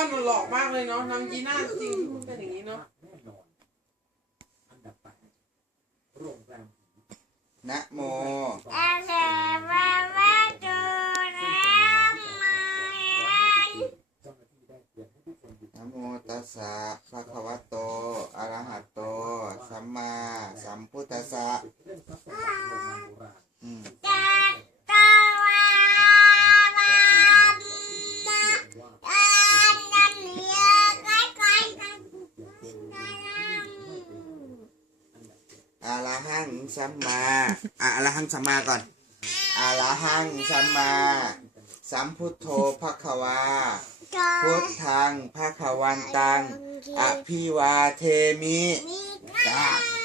ากเลยเนาะน้องจีน่าจริงๆเป็นอย่างนี้เนาะแน่นอนอันดับแปดโรงแรมผีนะโมอาเซวาว่าจูรามมาเจ้าหน้าที่ได้เตือนให้ทุกคนหยุดนะโมตัสสะภะคะวะโตอะระหะโต สัมมาสัมพุทธัสสะ เรื่องทรัพย์สมบัติโรงงานโบราณ อืม จัตตวาบามาอันนั้นเยอะใกล้ๆกัน อะระหังสัมมาอะอะระหังสัมมาก่อนอะระหังสัมมา สัมพุทโธภะคะวา พุทธังภะคะวันตัง อภิวาเทมิมีจ้าก